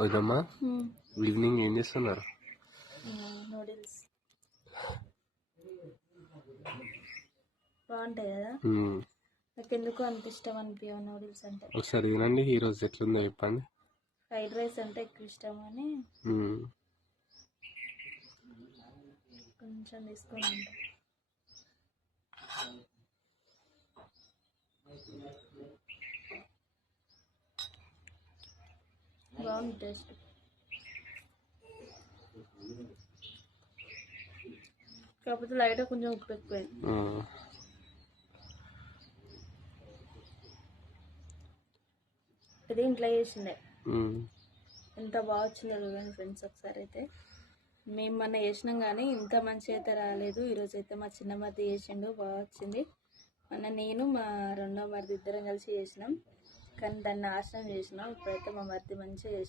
వద్దమ్మా, ఈవినింగ్ ఏం చేస్తున్నారు? నూడిల్స్ బాగుంటాయి కదా. నాకు ఎందుకు అంత ఇష్టం అనిపించవు నూడిల్స్ అంటే. ఒకసారి తినండి, ఈరోజు ఎట్లుందో చెప్పండి. ఫ్రైడ్ రైస్ అంటే ఎక్కువ ఇష్టం అని కొంచెం తీసుకొని ఉంటాం. బాగుంది టేస్ట్. కాకపోతే లైట్గా కొంచెం ఉప్పు ఎక్కువైంది. ఇది ఇంట్లో చేసిండే. ఎంత బాగా వచ్చిందో చూడండి ఫ్రెండ్స్. ఒకసారి అయితే మేము మొన్న చేసినాం కానీ ఇంత మంచిగా అయితే రాలేదు. ఈరోజు అయితే మా చిన్న మరిది చేసిండు, బాగా వచ్చింది. మొన్న నేను మా రెండో మరిది ఇద్దరం కలిసి చేసినాం, కానీ దాన్ని నాశనం చేసినాం. ఇప్పుడైతే మా మరిది మంచిగా చేసి